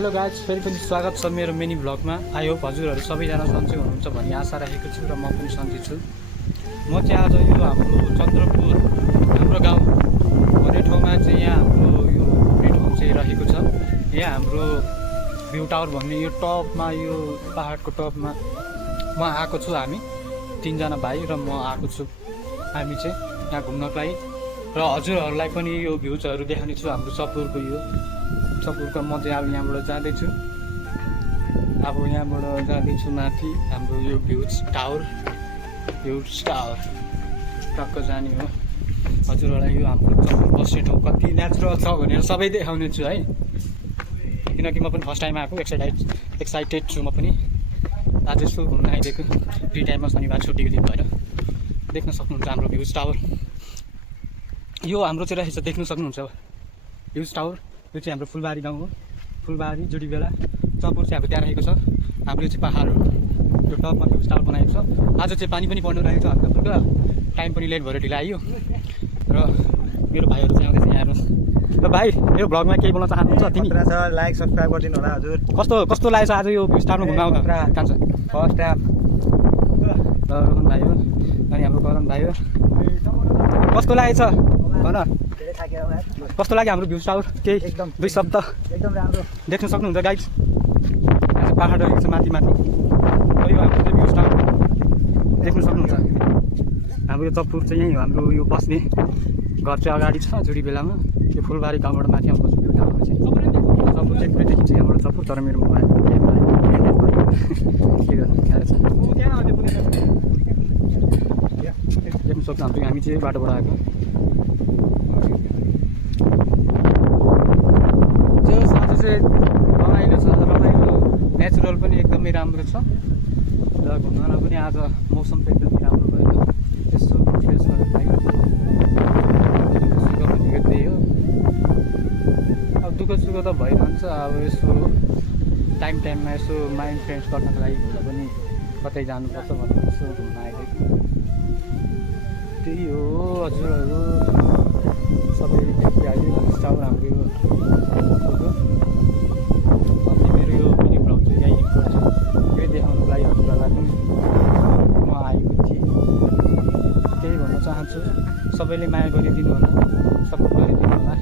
Hello guys, फेरि पनि स्वागत छ मेरो मिनी भ्लगमा। आई होप हजुरहरू सबैजना सन्चै हुनुहुन्छ भन्ने आशा राखेको छु र म पनि सन्चै छु। म चाहिँ आज यो हाम्रो चन्द्रपुर हाम्रो गाउँ भन्ने ठाउँमा चाहिँ यहाँ हाम्रो यो भेट होम चाहिँ रहेको छ। यहाँ हाम्रो भ्यू टावर भन्ने यो टपमा, यो पहाडको टपमा म आएको छु। हामी तीनजना भाइ र म आएको छु। हामी चाहिँ यहाँ घुम्नको लागि र हजुरहरूलाई पनि यो भ्यूजहरू देखाउने छु हाम्रो चपुरको। यो चपुरको म चाहिँ अब यहाँबाट जाँदैछु। माथि हाम्रो यो भ्यूज टावर टक्क जाने हो। हजुरहरूलाई यो हाम्रो चपुर बस्ने ठाउँ कति नेचुरल छ भनेर सबै देखाउने छु है, किनकि म पनि फर्स्ट टाइम आएको। एक्साइटेड छु म पनि। आज यसो घुम्न आइदिएको फ्री टाइममा, शनिबार छुट्टीको दिन भएर। देख्न सक्नुहुन्छ हाम्रो भ्यूज टावर। यो हाम्रो चाहिँ रहेछ, देख्न सक्नुहुन्छ भ्यूज टावर। यो चाहिँ हाम्रो फुलबारी गाउँ हो। फुलबारी जुडीबेला चपुर चाहिँ हाम्रो त्यहाँ रहेको छ। हाम्रो यो चाहिँ पहाड हो, यो टपमा भ्यूज टावर बनाएको छ। आज चाहिँ पानी पनि पर्नु रहेको छ हल्का फुल्का, टाइम पनि लेट भएर ढिलो आयो। र मेरो भाइहरू चाहिँ आउँदैछ यहाँ हेर्नुहोस्। र भाइ, यो भ्लगमा केही बोल्न चाहनुहुन्छ तिमी? लाइक सब्सक्राइब गरिदिनु होला हजुर। कस्तो लागेको छ आज यो भ्यूज टावरमा घुम्न आउँदा? कान्छ फर्स्ट टाइम रोहन भाइ हो अनि हाम्रो करण भाइ हो। कस्तो लागेको छ भन, कस्तो लाग्यो हाम्रो भ्यूज टावर? केही एकदम दुई शब्द। एकदम राम्रो। देख्न सक्नुहुन्छ गाइज, यहाँ चाहिँ पहाड रहेको छ माथि। यो हाम्रो चाहिँ भ्यूज टावर देख्न सक्नुहुन्छ। हाम्रो यो चपुर चाहिँ यहीँ हो। हाम्रो यो बस्ने घर चाहिँ अगाडि छ जुडीबेलामा। यो फुलबारी गाउँबाट माथि आउँछ भ्यू टावर चाहिँ। चपुर चाहिँ पुरै देखिन्छ यहाँबाट चपुर, तर मेरो मोबाइल के गर्नु गाह्रो छ। देख्न सक्छ हाम्रो हामी चाहिँ बाटोबाट आएको। आज चाहिँ रमाइलो छ, नेचुरल पनि एकदमै राम्रो छ र घुम्न पनि आज मौसम चाहिँ एकदमै राम्रो भयो। यसो फ्रेस गरेर पाइयो। सुख भनेको त्यही हो। अब दुःख सुख त भइरहन्छ। अब यसो टाइममा यसो माइन्ड फ्रेस गर्नको लागि पनि कतै जानुपर्छ भनेर यसो घुम्न आइदिएको। त्यही हो हजुरहरू सबै देखिहाल्यो टावर हाम्रो यो। मेरो यो मिनी भ्लग चाहिँ यहीँ गर्छु। यही देखाउनुको लागि हजुरहरूलाई पनि म आएको थिएँ। त्यही भन्न चाहन्छु, सबैले माया गरिदिनु होला, सपोर्ट गरिदिनु होला।